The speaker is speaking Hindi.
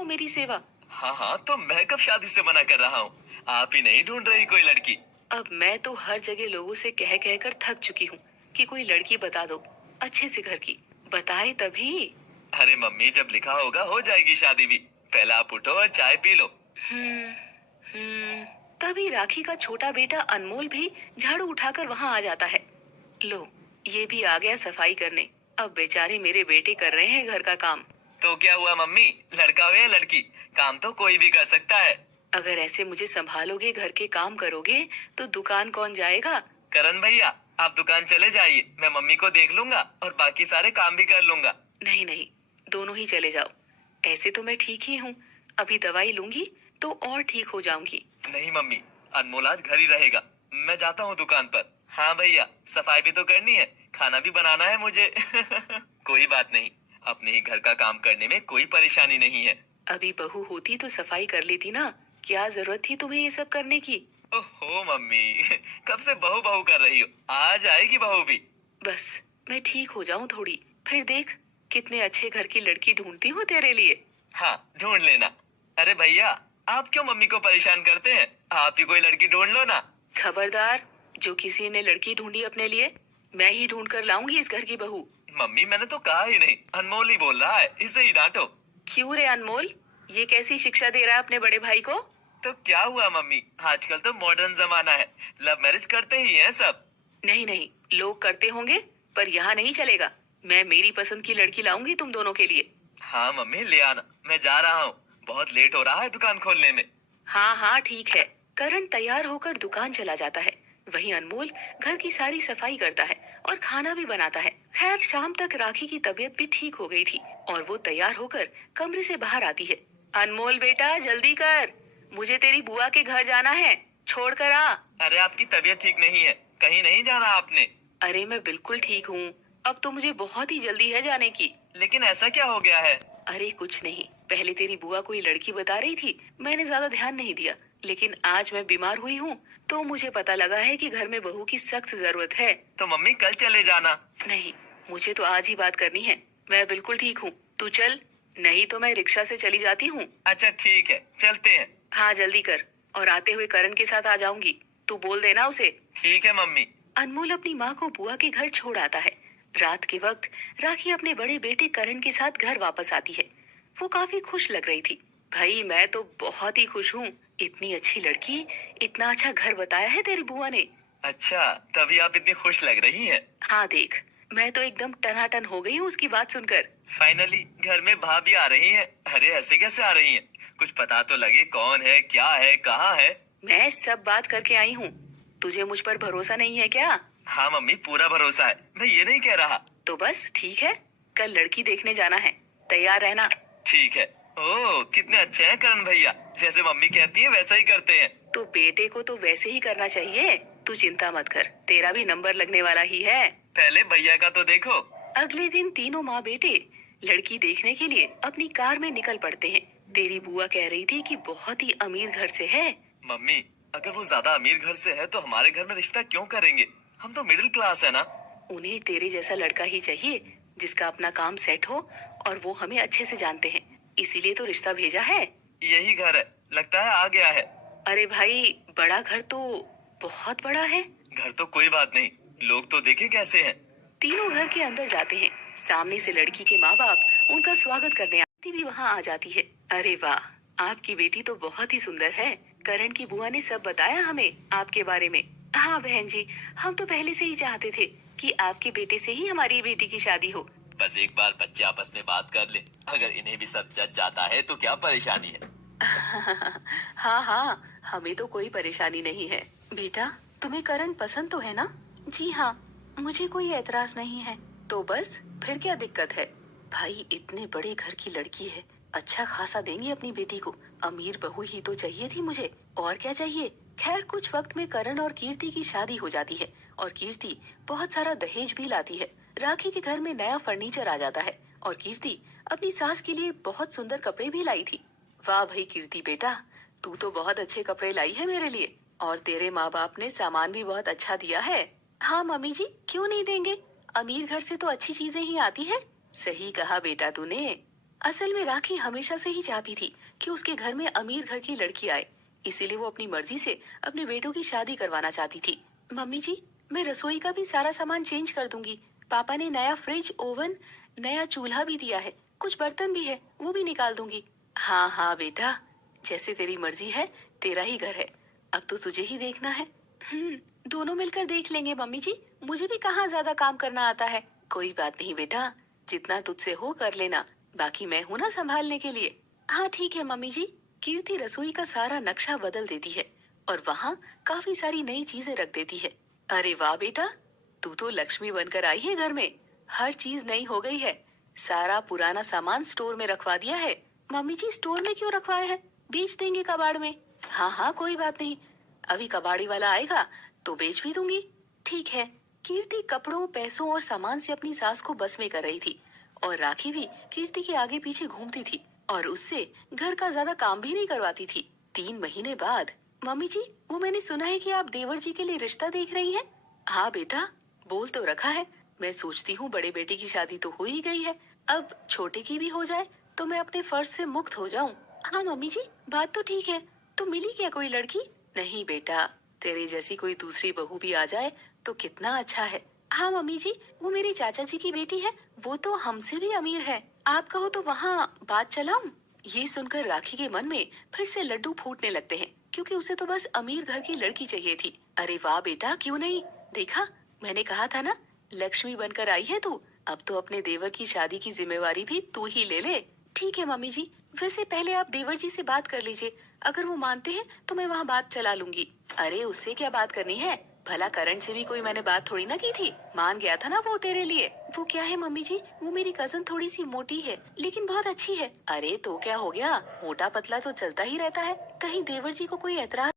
वो मेरी सेवा। हाँ हाँ, तो मैं कब शादी से मना कर रहा हूँ? आप ही नहीं ढूंढ रही कोई लड़की? अब मैं तो हर जगह लोगों से कह कह कर थक चुकी हूँ कि कोई लड़की बता दो, अच्छे से घर की। बताए तभी। अरे मम्मी, जब लिखा होगा हो जाएगी शादी भी। पहले आप उठो और चाय पी लो। हम्म तभी राखी का छोटा बेटा अनमोल भी झाड़ू उठाकर वहाँ आ जाता है। लो, ये भी आ गया सफाई करने। अब बेचारे मेरे बेटे कर रहे हैं घर का काम। तो क्या हुआ मम्मी, लड़का हो या लड़की, काम तो कोई भी कर सकता है। अगर ऐसे मुझे संभालोगे, घर के काम करोगे, तो दुकान कौन जाएगा? करण भैया, आप दुकान चले जाइए, मैं मम्मी को देख लूंगा और बाकी सारे काम भी कर लूंगा। नहीं नहीं, दोनों ही चले जाओ। ऐसे तो मैं ठीक ही हूँ, अभी दवाई लूंगी तो और ठीक हो जाऊंगी। नहीं मम्मी, अनमोल आज घर ही रहेगा। मैं जाता हूँ दुकान पर। हाँ भैया, सफाई भी तो करनी है, खाना भी बनाना है मुझे। कोई बात नहीं, अपने ही घर का काम करने में कोई परेशानी नहीं है। अभी बहू होती तो सफाई कर लेती ना, क्या जरूरत थी तुम्हें ये सब करने की? ओहो मम्मी, कब से बहू बहू कर रही हो, आज आएगी बहू भी। बस मैं ठीक हो जाऊं थोड़ी, फिर देख कितने अच्छे घर की लड़की ढूंढती हूँ तेरे लिए। हाँ, ढूंढ लेना। अरे भैया, आप क्यों मम्मी को परेशान करते हैं? आप ही कोई लड़की ढूंढ लो ना। खबरदार, जो किसी ने लड़की ढूंढी अपने लिए, मैं ही ढूंढ कर लाऊंगी इस घर की बहू। मम्मी, मैंने तो कहा ही नहीं, अनमोल ही बोल रहा है, इसे ही डांटो। क्यों रे अनमोल, ये कैसी शिक्षा दे रहा है अपने बड़े भाई को? तो क्या हुआ मम्मी, आजकल तो मॉडर्न जमाना है, लव मैरिज करते ही हैं सब। नहीं नहीं, लोग करते होंगे, पर यहाँ नहीं चलेगा। मैं मेरी पसंद की लड़की लाऊंगी तुम दोनों के लिए। हाँ मम्मी, ले आना, मैं जा रहा हूँ, बहुत लेट हो रहा है दुकान खोलने में। हाँ हाँ ठीक है। करण तैयार होकर दुकान चला जाता है। वहीं अनमोल घर की सारी सफाई करता है और खाना भी बनाता है। खैर शाम तक राखी की तबीयत भी ठीक हो गई थी और वो तैयार होकर कमरे से बाहर आती है। अनमोल बेटा जल्दी कर, मुझे तेरी बुआ के घर जाना है, छोड़ कर आ। अरे आपकी तबीयत ठीक नहीं है, कहीं नहीं जाना आपने? अरे मैं बिल्कुल ठीक हूँ, अब तो मुझे बहुत ही जल्दी है जाने की। लेकिन ऐसा क्या हो गया है? अरे कुछ नहीं, पहले तेरी बुआ कोई लड़की बता रही थी, मैंने ज्यादा ध्यान नहीं दिया, लेकिन आज मैं बीमार हुई हूँ तो मुझे पता लगा है कि घर में बहू की सख्त जरूरत है। तो मम्मी कल चले जाना। नहीं, मुझे तो आज ही बात करनी है, मैं बिल्कुल ठीक हूँ, तू चल, नहीं तो मैं रिक्शा से चली जाती हूँ। अच्छा ठीक है, चलते हैं। हाँ जल्दी कर, और आते हुए करण के साथ आ जाऊंगी, तू बोल देना उसे। ठीक है मम्मी। अनमोल अपनी माँ को बुआ के घर छोड़ आता है। रात के वक्त राखी अपने बड़े बेटे करण के साथ घर वापस आती है। वो काफी खुश लग रही थी। भाई मैं तो बहुत ही खुश हूँ, इतनी अच्छी लड़की, इतना अच्छा घर बताया है तेरी बुआ ने। अच्छा, तभी आप इतनी खुश लग रही हैं। हाँ देख, मैं तो एकदम टनाटन हो गई हूँ उसकी बात सुनकर। फाइनली घर में भाभी आ रही हैं। अरे ऐसे कैसे आ रही हैं? कुछ पता तो लगे, कौन है, क्या है, कहाँ है? मैं सब बात करके आई हूँ, तुझे मुझ पर भरोसा नहीं है क्या? हाँ मम्मी, पूरा भरोसा है, मैं ये नहीं कह रहा। तो बस ठीक है, कल लड़की देखने जाना है, तैयार रहना। ठीक है। ओह, कितने अच्छे हैं करण भैया, जैसे मम्मी कहती है वैसा ही करते हैं। तो बेटे को तो वैसे ही करना चाहिए, तू चिंता मत कर, तेरा भी नंबर लगने वाला ही है। पहले भैया का तो देखो। अगले दिन तीनों माँ बेटे लड़की देखने के लिए अपनी कार में निकल पड़ते हैं। तेरी बुआ कह रही थी कि बहुत ही अमीर घर से है। मम्मी, अगर वो ज्यादा अमीर घर से है तो हमारे घर में रिश्ता क्यों करेंगे? हम तो मिडिल क्लास है ना। उन्हें तेरे जैसा लड़का ही चाहिए, जिसका अपना काम सेट हो और वो हमें अच्छे से जानते हैं, इसीलिए तो रिश्ता भेजा है। यही घर है, लगता है आ गया है। अरे भाई, बड़ा घर तो बहुत बड़ा है। घर तो कोई बात नहीं, लोग तो देखे कैसे हैं। तीनों घर के अंदर जाते हैं। सामने से लड़की के माँ बाप उनका स्वागत करने आती भी वहाँ आ जाती है। अरे वाह, आपकी बेटी तो बहुत ही सुंदर है। करण की बुआ ने सब बताया हमें आपके बारे में। हाँ बहन जी, हम तो पहले से ही चाहते थे कि आपके बेटे से ही हमारी बेटी की शादी हो। बस एक बार बच्चे आपस में बात कर ले, अगर इन्हें भी सब जच जाता है तो क्या परेशानी है। हाँ हाँ, हमें तो कोई परेशानी नहीं है। बेटा, तुम्हें करण पसंद तो है ना? जी हाँ, मुझे कोई एतराज नहीं है। तो बस, फिर क्या दिक्कत है? भाई इतने बड़े घर की लड़की है, अच्छा खासा देंगे अपनी बेटी को। अमीर बहू ही तो चाहिए थी मुझे, और क्या चाहिए। खैर कुछ वक्त में करण और कीर्ति की शादी हो जाती है और कीर्ति बहुत सारा दहेज भी लाती है। राखी के घर में नया फर्नीचर आ जाता है और कीर्ति अपनी सास के लिए बहुत सुंदर कपड़े भी लाई थी। वाह भाई कीर्ति बेटा, तू तो बहुत अच्छे कपड़े लाई है मेरे लिए, और तेरे माँ बाप ने सामान भी बहुत अच्छा दिया है। हाँ मम्मी जी, क्यों नहीं देंगे, अमीर घर से तो अच्छी चीजें ही आती है। सही कहा बेटा तूने। असल में राखी हमेशा से ही चाहती थी कि उसके घर में अमीर घर की लड़की आए, इसीलिए वो अपनी मर्जी से अपने बेटों की शादी करवाना चाहती थी। मम्मी जी, मैं रसोई का भी सारा सामान चेंज कर दूंगी। पापा ने नया फ्रिज, ओवन, नया चूल्हा भी दिया है, कुछ बर्तन भी है, वो भी निकाल दूंगी। हाँ हाँ बेटा, जैसे तेरी मर्जी है, तेरा ही घर है, अब तो तुझे ही देखना है। दोनों मिलकर देख लेंगे मम्मी जी, मुझे भी कहाँ ज्यादा काम करना आता है। कोई बात नहीं बेटा, जितना तुझसे हो कर लेना, बाकी मैं हूँ ना संभालने के लिए। हाँ ठीक है मम्मी जी। कीर्ति रसोई का सारा नक्शा बदल देती है और वहाँ काफी सारी नई चीजें रख देती है। अरे वाह बेटा, तू तो लक्ष्मी बनकर आई है घर में। हर चीज नई हो गई है, सारा पुराना सामान स्टोर में रखवा दिया है। मम्मी जी, स्टोर में क्यों रखवाया है? बेच देंगे कबाड़ में। हाँ हाँ कोई बात नहीं, अभी कबाड़ी वाला आएगा तो बेच भी दूंगी। ठीक है। कीर्ति कपड़ों, पैसों और सामान से अपनी सास को बस में कर रही थी और राखी भी कीर्ति के आगे पीछे घूमती थी और उससे घर का ज्यादा काम भी नहीं करवाती थी। 3 महीने बाद, मम्मी जी, वो मैंने सुना है कि आप देवर जी के लिए रिश्ता देख रही हैं। हाँ बेटा, बोल तो रखा है। मैं सोचती हूँ बड़े बेटे की शादी तो हो ही गई है, अब छोटे की भी हो जाए तो मैं अपने फर्ज से मुक्त हो जाऊँ। हाँ मम्मी जी, बात तो ठीक है। तो मिली क्या कोई लड़की? नहीं बेटा, तेरे जैसी कोई दूसरी बहू भी आ जाए तो कितना अच्छा है। हाँ मम्मी जी, वो मेरी चाचा जी की बेटी है, वो तो हमसे भी अमीर है। आप कहो तो वहाँ बात चलाऊं? ये सुनकर राखी के मन में फिर से लड्डू फूटने लगते हैं, क्योंकि उसे तो बस अमीर घर की लड़की चाहिए थी। अरे वाह बेटा, क्यों नहीं? देखा, मैंने कहा था ना, लक्ष्मी बनकर आई है तू। अब तो अपने देवर की शादी की जिम्मेवारी भी तू ही ले ले। ठीक है मम्मी जी, वैसे पहले आप देवर जी से बात कर लीजिए, अगर वो मानते हैं तो मैं वहाँ बात चला लूंगी। अरे उससे क्या बात करनी है, भला करण से भी कोई मैंने बात थोड़ी ना की थी, मान गया था ना वो तेरे लिए। वो क्या है मम्मी जी, वो मेरी कजन थोड़ी सी मोटी है लेकिन बहुत अच्छी है। अरे तो क्या हो गया, मोटा पतला तो चलता ही रहता है, कहीं देवर जी को कोई एतराज